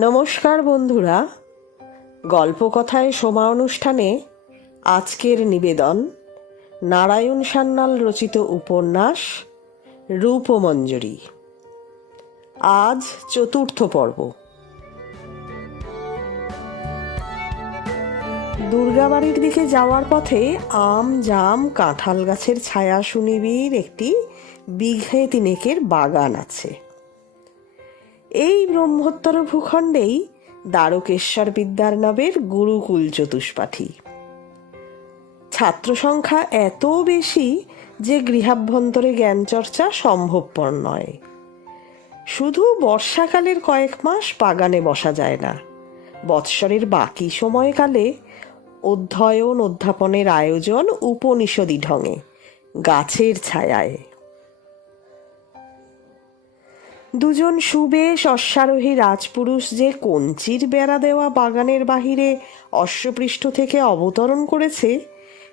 নমস্কার বন্ধুরা। গল্পকথায় সোমা অনুষ্ঠানে আজকের নিবেদন, নারায়ণ সান্যাল রচিত উপন্যাস, রূপমঞ্জরি। আজ চতুর্থ পর্ব। দুর্গাবাড়ির দিকে যাওয়ার পথে আম, জাম, কাঁঠাল গাছের ছায়া সুনিবির একটি বিঘে তিনেকের বাগান আছে। এই ব্রহ্মোত্তর ভূখণ্ডেই দ্বারকেশ্বর বিদ্যার্ণবের গুরুকুল চতুষ্পাঠী। ছাত্র সংখ্যা এত বেশি যে গৃহাভ্যন্তরে জ্ঞানচর্চা সম্ভবপর নয়। শুধু বর্ষাকালের কয়েক মাস বাগানে বসা যায় না। বৎসরের বাকি সময়কালে অধ্যয়ন, অধ্যাপনের আয়োজন, উপনিষদী ঢঙে, গাছের ছায়ায়। দুজন সুবেশ অশ্বারোহী রাজপুরুষ যে কঞ্চির বেড়া দেওয়া বাগানের বাহিরে অশ্বপৃষ্ঠ থেকে অবতরণ করেছে,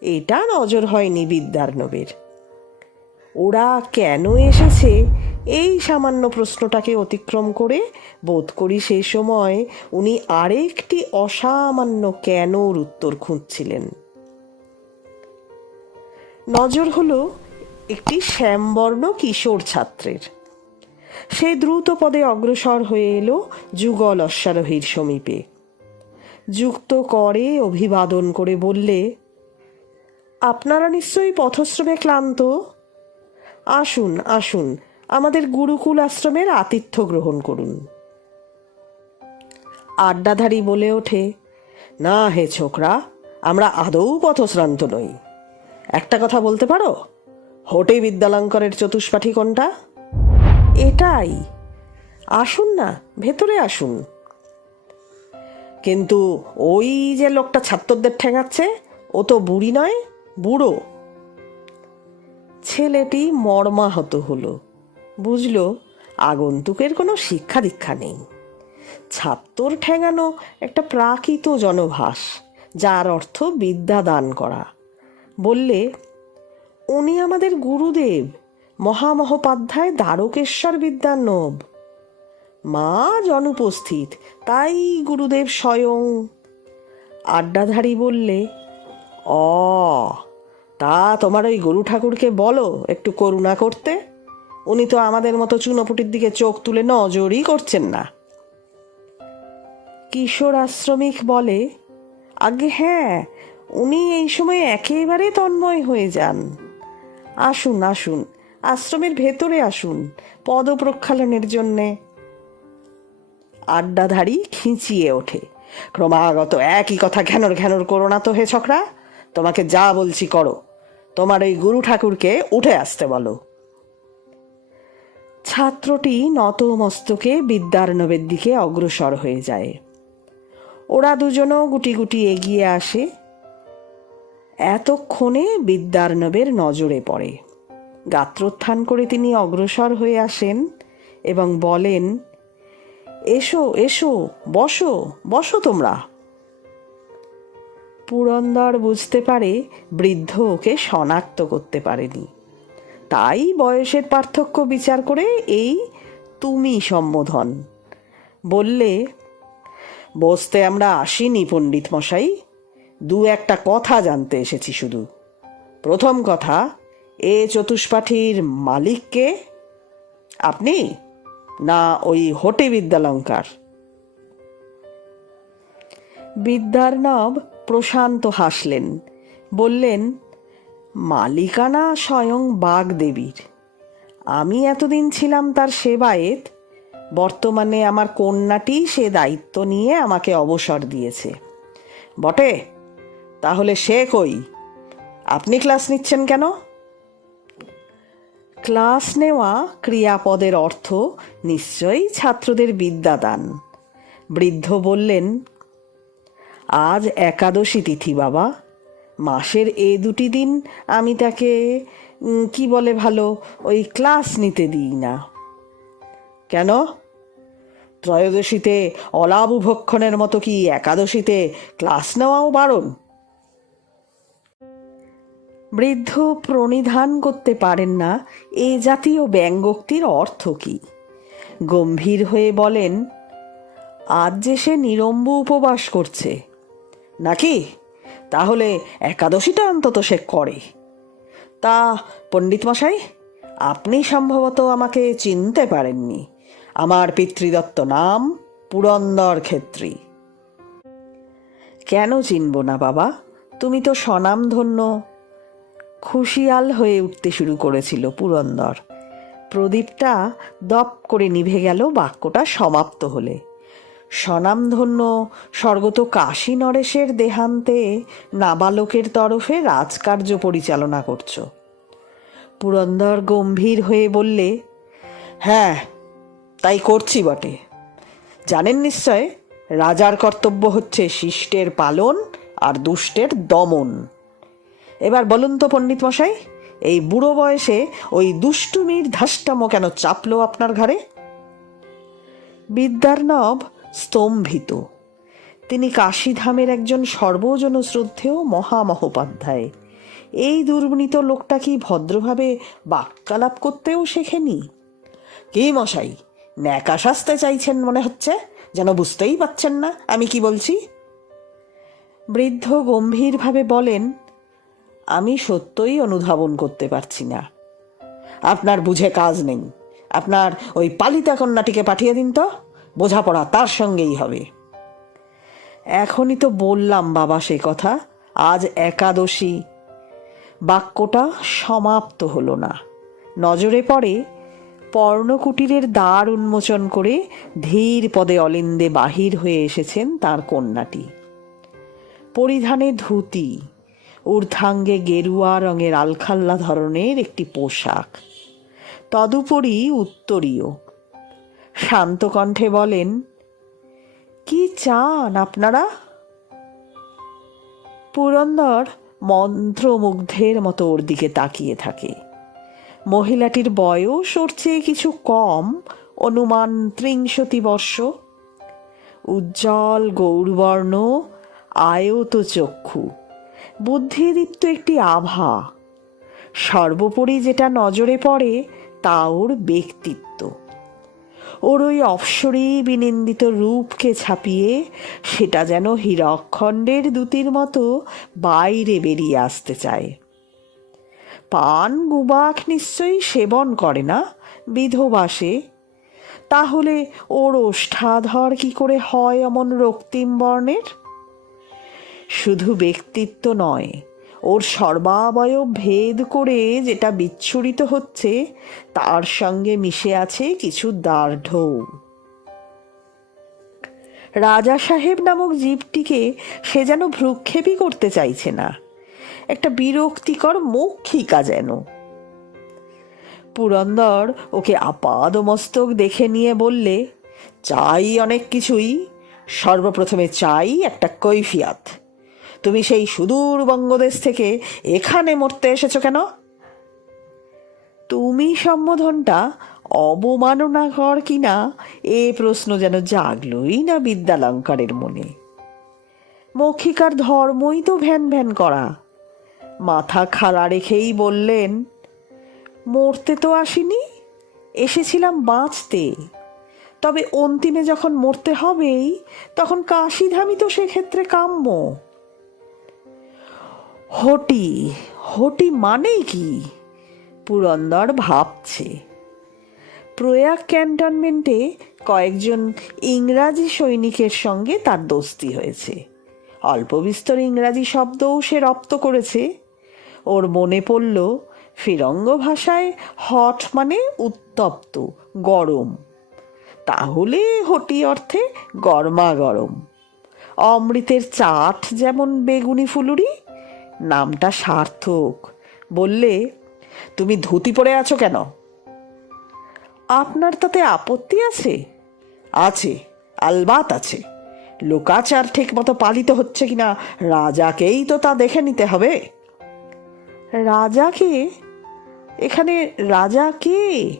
এটা নজর হয়নি বিদ্যার্ণবের। ওরা কেন এসেছে? এই সামান্য প্রশ্নটাকে অতিক্রম করে বোধ করি সেই সময় উনি আরেকটি অসামান্য কেনর উত্তর খুঁজছিলেন। নজর হলো একটি শ্যামবর্ণ কিশোর ছাত্রের। সে দ্রুত পদে অগ্রসর হয়ে এলো যুগল অশ্বারোহীর সমীপে। যুক্ত করে অভিবাদন করে বললে, আপনারা নিশ্চয়ই পথশ্রমে ক্লান্ত? আসুন আসুন, আমাদের গুরুকুল আশ্রমের আতিথ্য গ্রহণ করুন। আড্ডাধারী বলে ওঠে, না হে ছোকরা, আমরা আদৌ পথশ্রান্ত নই। একটা কথা বলতে পারো? হোটে বিদ্যালঙ্করের চতুষ্পাঠী কোনটা? এটাই। আসুন না, ভেতরে আসুন। কিন্তু ওই যে লোকটা ছাত্রদের ঠেঙাচ্ছে, ও তো বুড়ি নয়, বুড়ো। ছেলেটি মর্মাহত হলো। বুঝলো, আগন্তুকের কোনো শিক্ষা দীক্ষা নেই। ছাত্র ঠেঙানো একটা প্রাকৃত জনভাস, যার অর্থ বিদ্যা দান করা। বললে, উনি আমাদের গুরুদেব মহামহোপাধ্যায় দ্বারকেশ্বর বিদ্যানব মা অনুপস্থিত তাই গুরুদেব স্বয়ং। আড্ডাধারী বললে, অ, তা তোমার ওই গরু ঠাকুরকে বলো, একটু করুণা করতে। উনি তো আমাদের মতো চুনোপুটির দিকে চোখ তুলে নজরই করছেন না। কিশোর আশ্রমিক বলে আগে হ্যাঁ উনি এই সময় একেবারে তন্ময় হয়ে যান। আসুন আসুন আশ্রমের ভেতরে আসুন পদ প্রক্ষালনের জন্যে। আড্ডাধারী খিঁচিয়ে ওঠে। ক্রমাগত একই কথা ঘ্যানর ঘ্যানর করো না তো হে ছকরা, তোমাকে যা বলছি করো। তোমার ওই গুরু ঠাকুরকে উঠে আসতে বলো। ছাত্রটি নত মস্তকে বিদ্যার্ণবের দিকে অগ্রসর হয়ে যায়। ওরা দুজনও গুটি গুটি এগিয়ে আসে। এতক্ষণে বিদ্যার্ণবের নজরে পড়ে। গাত্রোত্থান করে তিনি অগ্রসর হয়ে আসেন এবং বলেন, এসো এসো, বসো বসো তোমরা। পুরন্দর বুঝতে পারে বৃদ্ধ ওকে শনাক্ত করতে পারেনি। তাই বয়সের পার্থক্য বিচার করে এই তুমি সম্বোধন বললে, বসতে আমরা আসিনি পণ্ডিত মশাই দু একটা কথা জানতে এসেছি শুধু। প্রথম কথা এ চতুষ্পাঠীর মালিককে? আপনি? না, ওই হোটে বিদ্যালঙ্কার। বিদ্যার্ণব প্রশান্ত হাসলেন। বললেন, মালিকানা স্বয়ং বাগদেবীর। আমি এতদিন ছিলাম তার সেবায়েত। বর্তমানে আমার কন্যাটি সে দায়িত্ব নিয়ে আমাকে অবসর দিয়েছে। বটে, তাহলে সে কই? আপনি ক্লাস নিচ্ছেন কেন? ক্লাস নেওয়া ক্রিয়াপদের অর্থ নিশ্চয়ই ছাত্রদের বিদ্যাদান। বৃদ্ধ বললেন, আজ একাদশী তিথি, বাবা। মাসের এ দুটি দিন আমি তাকে কি বলে ভালো, ওই ক্লাস নিতে দিই না। কেন? ত্রয়োদশীতে অলাভ ভক্ষণের মতো কি একাদশীতে ক্লাস নেওয়াও বারণ? বৃদ্ধ প্রণিধান করতে পারেন না, এ জাতীয় ব্যঙ্গোক্তির অর্থ কী? গম্ভীর হয়ে বলেন, আজ যে সে নিরম্ব উপবাস করছে, নাকি? তাহলে একাদশীটা অন্তত সে করে। তা পণ্ডিত মশাই আপনি সম্ভবত আমাকে চিনতে পারেননি। আমার পিতৃদত্ত নাম পুরন্দর ক্ষেত্রী। কেন চিনব না বাবা? তুমি তো স্বনামধন্য খুশিয়াল হয়ে উঠতে শুরু করেছিল পুরন্দর। প্রদীপটা দপ করে নিভে গেল, বাক্যটা সমাপ্ত হলে। স্বনামধন্য স্বর্গত কাশী নরেশের দেহান্তে নাবালকের তরফে রাজকার্য পরিচালনা করছ। পুরন্দর গম্ভীর হয়ে বললে হ্যাঁ তাই করছি বটে। জানেন নিশ্চয়, রাজার কর্তব্য হচ্ছে শিষ্টের পালন আর দুষ্টের দমন। এবার বলুন তো পণ্ডিত মশাই, এই বুড়ো বয়সে ওই দুষ্টুমির ধাস্টামো কেন চাপলো আপনার ঘরে বিদ্যার্ণব স্তম্ভিত। তিনি কাশীধামের একজন সর্বজন শ্রদ্ধেয় মহামহোপাধ্যায়। এই দুর্নীত লোকটা কি ভদ্রভাবে বাক্যালাপ করতেও শেখেনি? কি মশাই, ন্যাকা সাজতে চাইছেন মনে হচ্ছে? যেন বুঝতেই পাচ্ছেন না, আমি কি বলছি? বৃদ্ধ গম্ভীরভাবে বলেন আমি সত্যই অনুধাবন করতে পারছি না। আপনার বুঝে কাজ নেই। আপনার ওই পালিতা কন্যাটিকে পাঠিয়ে দিন তো। বোঝাপড়া তার সঙ্গেই হবে। এখনই তো বললাম বাবা সে কথা। আজ একাদশী। বাক্যটা সমাপ্ত হলো না। নজরে পড়ে পর্ণকুটিরের দ্বার উন্মোচন করে ধীর পদে অলিন্দে বাহির হয়ে এসেছেন তার কন্যাটি। পরিধানে ধুতি ঊর্ধ্বাঙ্গে গেরুয়া রঙের আলখাল্লা ধরনের একটি পোশাক। তদুপরি উত্তরীয়। শান্ত কণ্ঠে বলেন, কি চান আপনারা? পুরন্দর মন্ত্রমুগ্ধের মতো ওর দিকে তাকিয়ে থাকে। মহিলাটির বয়স ওর চেয়ে কিছু কম, অনুমান ত্রিংশতি বর্ষ। উজ্জ্বল গৌরবর্ণ আয়ত চক্ষু বুদ্ধিদীপ্ত একটি আভা। সর্বোপরি যেটা নজরে পড়ে, তা ওর ব্যক্তিত্ব। ওর ওই অপসরী বিনিন্দিত রূপকে ছাপিয়ে সেটা যেন হীরকখণ্ডের দুতির মতো বাইরে বেরিয়ে আসতে চায়। পান গুবাক নিশ্চয়ই সেবন করে না বিধবাসে তাহলে ওর ওষ্ঠাধর কি করে হয় অমন রক্তিম বর্ণের? শুধু ব্যক্তিত্ব নয়, ওর সর্বাবয়ব ভেদ করে যেটা বিচ্ছুরিত হচ্ছে, তার সঙ্গে মিশে আছে কিছু দার্ঢ্য রাজা সাহেব নামক জীবটিকে সে যেন ভ্রুক্ষেপই করতে চাইছে না, একটা বিরক্তিকর মৌখিকা যেন। পুরন্দর ওকে আপাদমস্তক দেখে নিয়ে বললে, চাই অনেক কিছুই, সর্বপ্রথমে চাই একটা কৈফিয়াত। তুমি সেই সুদূর বঙ্গদেশ থেকে এখানে মরতে এসেছ কেন? তুমি সম্বোধনটা অবমাননাকর কিনা, এ প্রশ্ন যেন জাগলই না বিদ্যালঙ্কারের মনে। মৌখিকার ধর্মই তো ভ্যান ভ্যান করা। মাথা খাড়া রেখেই বললেন, মরতে তো আসিনি, এসেছিলাম বাঁচতে। তবে অন্তিমে যখন মরতে হবেই, তখন কাশিধামই তো সেক্ষেত্রে কাম্য। হটি হটি মানে কি? পুরন্দর ভাবছে। প্রয়াগ ক্যান্টনমেন্টে কয়েকজন ইংরাজি সৈনিকের সঙ্গে তার দোস্তি হয়েছে। অল্প বিস্তর ইংরাজি শব্দও সে রপ্ত করেছে। ওর মনে পড়ল, ফিরঙ্গ ভাষায় হট মানে উত্তপ্ত, গরম। তাহলে হটি অর্থে গরমা গরম অমৃতের চাট যেমন বেগুনি ফুলুরি নামটা সার্থক। বললে, তুমি ধুতি পরে আছো কেন? আপনার তাতে আপত্তি আছে? আছে, আলবাত আছে। লোকাচার ঠিক মতো পালিত হচ্ছে কিনা, রাজাকেই তো তা দেখে নিতে হবে। রাজাকে? এখানে রাজা কে?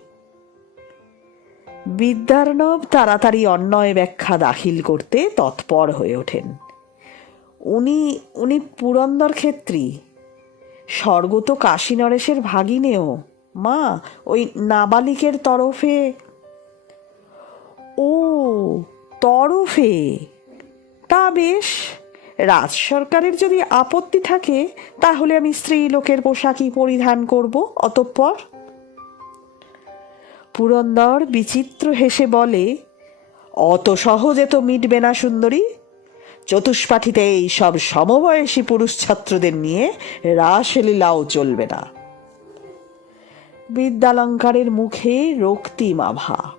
বিদ্যার্ণব তাড়াতাড়ি অন্যয় ব্যাখ্যা দাখিল করতে তৎপর হয়ে ওঠেন। উনি উনি পুরন্দর ক্ষেত্রী। স্বর্গত কাশী নরেশের ভাগিনেও। মা, ওই নাবালিকের তরফে। ও, তরফে। তা বেশ, রাজ সরকারের যদি আপত্তি থাকে, তাহলে আমি স্ত্রী লোকের পোশাকই পরিধান করব, অতঃপর। পুরন্দর বিচিত্র হেসে বলে, অত সহজে তো মিটবে না সুন্দরী। চতুষ্পাঠীতে এই সব সমবয়সী পুরুষ ছাত্রদের নিয়ে রাসলীলাও চলবে না। বিদ্যালঙ্কারের মুখে রক্তিম আভা।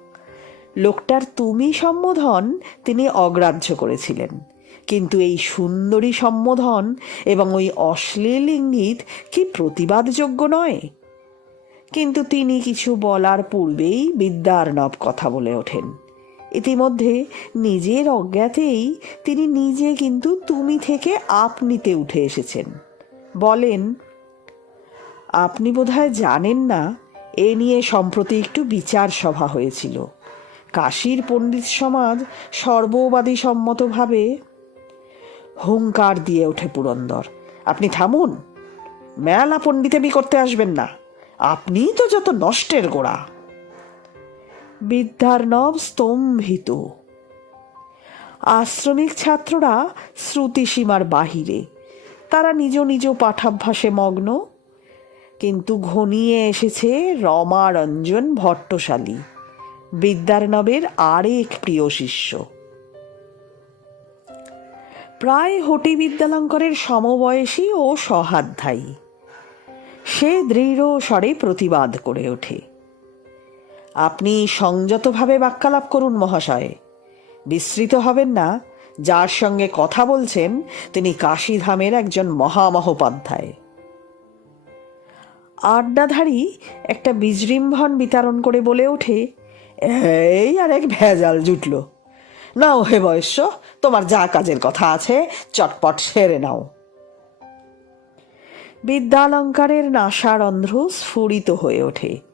লোকটার তুমি সম্বোধন তিনি অগ্রাহ্য করেছিলেন। কিন্তু এই সুন্দরী সম্বোধন এবং ওই অশ্লীল ইঙ্গিত কি প্রতিবাদযোগ্য নয়? কিন্তু তিনি কিছু বলার পূর্বেই বিদ্যার্ণব কথা বলে ওঠেন। ইতিমধ্যে নিজের অজ্ঞাতেই তিনি নিজে কিন্তু তুমি থেকে আপনিতে উঠে এসেছেন। বলেন, আপনি বোধহয় জানেন না, এ নিয়ে সম্প্রতি একটু বিচার সভা হয়েছিল। কাশীর পণ্ডিত সমাজ সর্ববাদী সম্মতভাবে হুঙ্কার দিয়ে ওঠে পুরন্দর। আপনি থামুন, মেলা পণ্ডিতেমি করতে আসবেন না। আপনি তো যত নষ্টের গোড়া। বিদ্যার্ণব স্তম্ভিত। আশ্রমিক ছাত্ররা শ্রুতিসীমার বাহিরে। তারা নিজ নিজ পাঠাভ্যাসে মগ্ন। কিন্তু ঘনিয়ে এসেছে রমারঞ্জন ভট্টশালী, বিদ্যার্ণবের আরেক প্রিয় শিষ্য। প্রায় হটি বিদ্যালঙ্করের সমবয়সী ও সহাধ্যায়ী। সে দৃঢ় স্বরে প্রতিবাদ করে ওঠে। আপনি সংযতভাবে বাক্যালাপ করুন, মহাশয়। বিস্মৃত হবেন না। যার সঙ্গে কথা বলছেন, তিনি কাশীধামের একজন মহামহোপাধ্যায়। আড্ডাধারী একটা বিজৃম্ভণ বিতরণ করে বলে ওঠে, এই আর এক ভেজাল জুটল। নাও হে বয়স্য, তোমার যা কাজের কথা আছে, চটপট সেরে নাও। বিদ্যালঙ্কারের নাসারন্ধ্র স্ফুরিত হয়ে ওঠে।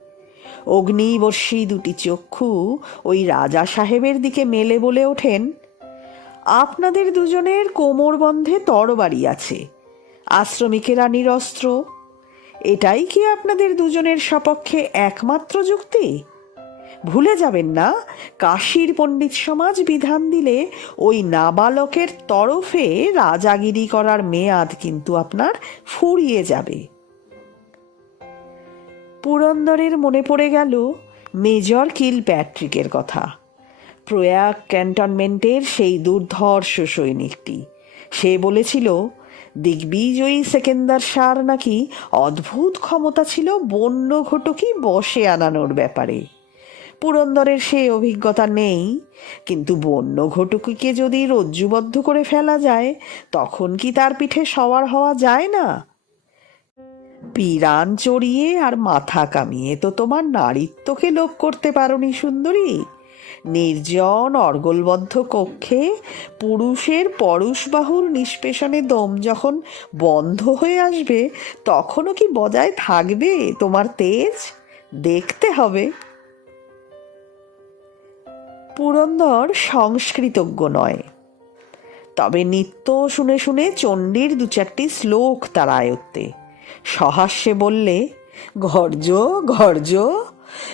অগ্নিবর্ষী দুটি চক্ষু ওই রাজা সাহেবের দিকে মেলে বলে ওঠেন, আপনাদের দুজনের কোমরবন্ধে তরবারি আছে আশ্রমিকেরা নিরস্ত্র এটাই কি আপনাদের দুজনের সপক্ষে একমাত্র যুক্তি? ভুলে যাবেন না, কাশীর পণ্ডিত সমাজ বিধান দিলে ওই নাবালকের তরফে রাজাগিরি করার মেয়াদ কিন্তু আপনার ফুরিয়ে যাবে। পুরন্দরের মনে পড়ে গেল মেজর কিল প্যাট্রিকের কথা। প্রয়াগ ক্যান্টনমেন্টের সেই দুর্ধর্ষ সৈনিকটি। সে বলেছিল, দিগ্বিজয়ী সেকেন্দার সার নাকি অদ্ভুত ক্ষমতা ছিল, বন্য ঘটকি বসে আনানোর ব্যাপারে। পুরন্দরের সেই অভিজ্ঞতা নেই, কিন্তু বন্য ঘটকিকে যদি রজ্জুবদ্ধ করে ফেলা যায়, তখন কি তার পিঠে সওয়ার হওয়া যায় না? পিরান চড়িয়ে আর মাথা কামিয়ে তো তোমার নারীত্বকে লোপ করতে পারোনি, সুন্দরী। নির্জন, অর্গলবদ্ধ কক্ষে পুরুষের পরশবাহুর নিষ্পেষণে দম যখন বন্ধ হয়ে আসবে, তখনও কি বজায় থাকবে তোমার তেজ? দেখতে হবে। পুরন্দর সংস্কৃতজ্ঞ নয়। তবে নিত্য শুনে শুনে চণ্ডীর দু চারটি শ্লোক তার আয়ত্তে। সহাস্যে বললে ঘর্য ঘর্য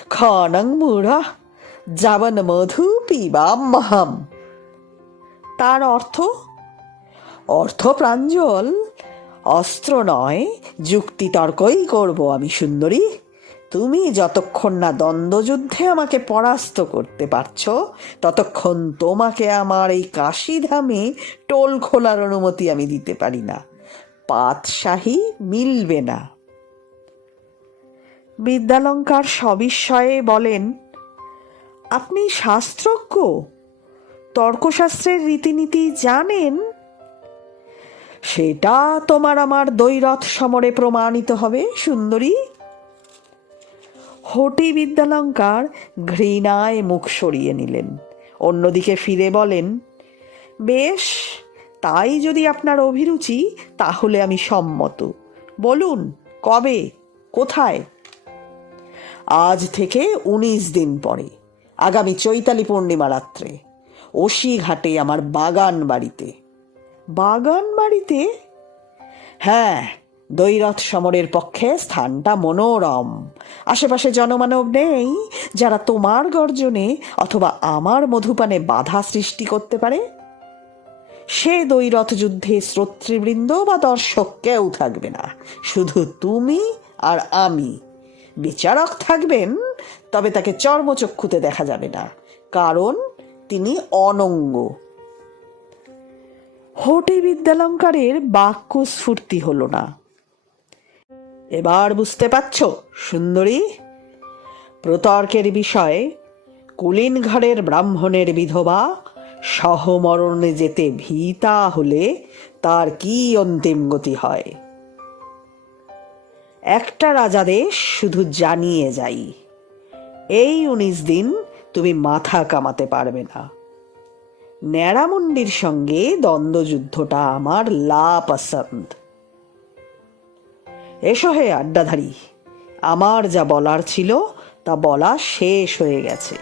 খনং মূঢ়, যাবন মধু পিবাম মহাম। তার অর্থ অর্থ প্রাঞ্জল অস্ত্র নয়, যুক্তি তর্কই করব আমি সুন্দরী। তুমি যতক্ষণ না দ্বন্দ্বযুদ্ধে আমাকে পরাস্ত করতে পারছ, ততক্ষণ তোমাকে আমার এই কাশিধামে টোল খোলার অনুমতি আমি দিতে পারি না। পাতশাহী মিলবে না। বিদ্যালঙ্কার সবিস্ময়ে বলেন, আপনি শাস্ত্রজ্ঞ? তর্কশাস্ত্রের রীতিনীতি জানেন? সেটা তোমার আমার দৈরথ সমরে প্রমাণিত হবে, সুন্দরী। হটি বিদ্যালঙ্কার ঘৃণায় মুখ সরিয়ে নিলেন। অন্যদিকে ফিরে বলেন, বেশ তাই যদি আপনার অভিরুচি, তাহলে আমি সম্মত। বলুন, কবে? কোথায়? আজ থেকে উনিশ দিন পরে, আগামী চৈতালি পূর্ণিমা রাত্রে ওসি ঘাটে আমার বাগান বাড়িতে। বাগান বাড়িতে? হ্যাঁ দৈরথ সমরের পক্ষে স্থানটা মনোরম। আশেপাশে জনমানব নেই, যারা তোমার গর্জনে অথবা আমার মধুপানে বাধা সৃষ্টি করতে পারে। সে দৈরথ যুদ্ধে শ্রোতৃবৃন্দ বা দর্শক কেউ থাকবে না। শুধু তুমি আর আমি। বিচারক থাকবেন, তবে তাকে চর্মচক্ষুতে দেখা যাবে না, কারণ তিনি অনঙ্গ। হোটে বিদ্যালঙ্কারের বাক্য স্ফূর্তি হলো না। এবার বুঝতে পারছ, সুন্দরী? প্রতর্কের বিষয়ে কুলীন ঘরের ব্রাহ্মণের বিধবা সহমরণে যেতে ভীতা হলে তার কি অন্তিম গতি হয়? একটা রাজাদের শুধু জানিয়ে যাই। এই উনিশ দিন তুমি মাথা কামাতে পারবে না। ন্যাড়ামুন্ডির সঙ্গে দ্বন্দ্বযুদ্ধটা আমার লা এসো হে আড্ডাধারী, আমার যা বলার ছিল তা বলা শেষ হয়ে গেছে।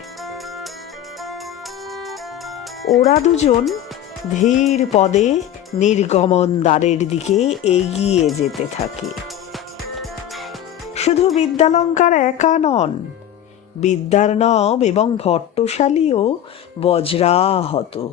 ওরা দুজন ধীর পদে নির্গমন দ্বারের দিকে এগিয়ে যেতে থাকে। শুধু বিদ্যালঙ্কার একা নন বিদ্যার নব এবং ভট্টশালীও বজ্রাহত।